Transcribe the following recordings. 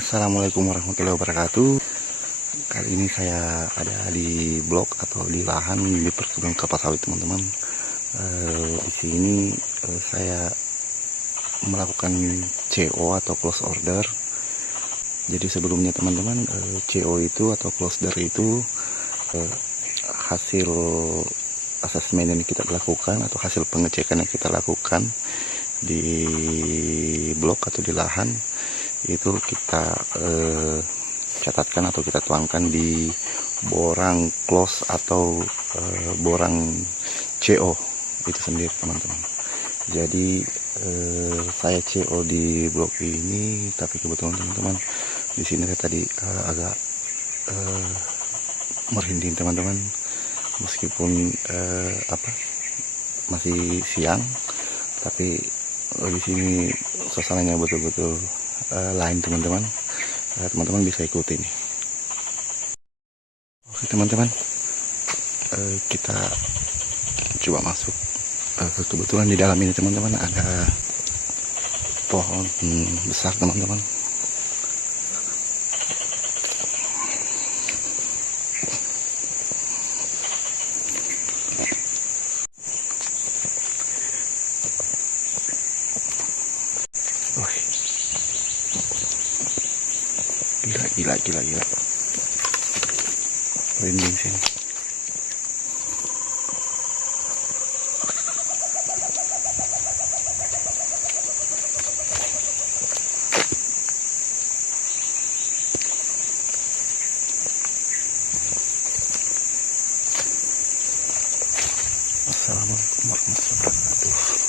Assalamualaikum warahmatullahi wabarakatuh. Kali ini saya ada di blok atau di lahan di perkebunan kelapa sawit, teman-teman. Di sini saya melakukan CO atau close order. Jadi sebelumnya teman-teman, CO itu atau close order itu hasil asesmen yang kita lakukan atau hasil pengecekan yang kita lakukan di blok atau di lahan, itu kita catatkan atau kita tuangkan di borang close atau borang CO itu sendiri, teman-teman. Jadi saya CO di blok ini, tapi kebetulan teman-teman di sini saya tadi agak merinding, teman-teman, meskipun masih siang, tapi di sini suasananya betul-betul lain, teman-teman. Teman-teman bisa ikuti nih. Oke teman-teman, kita coba masuk. Kebetulan di dalam ini teman-teman ada pohon besar, teman-teman. Gila. Merinding sini. Assalamualaikum warahmatullahi wabarakatuh.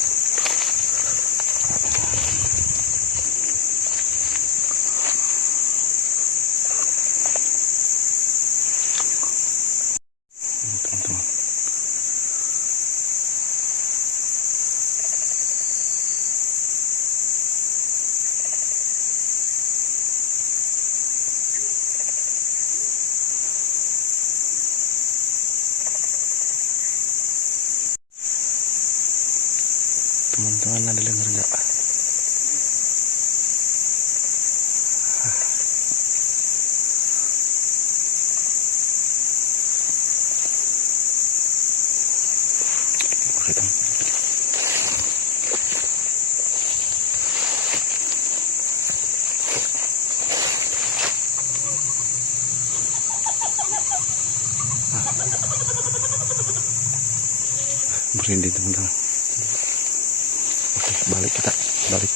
Teman-teman, teman-teman ada dengar nggak? Oke teman. Merinding, teman-teman. Oke, balik.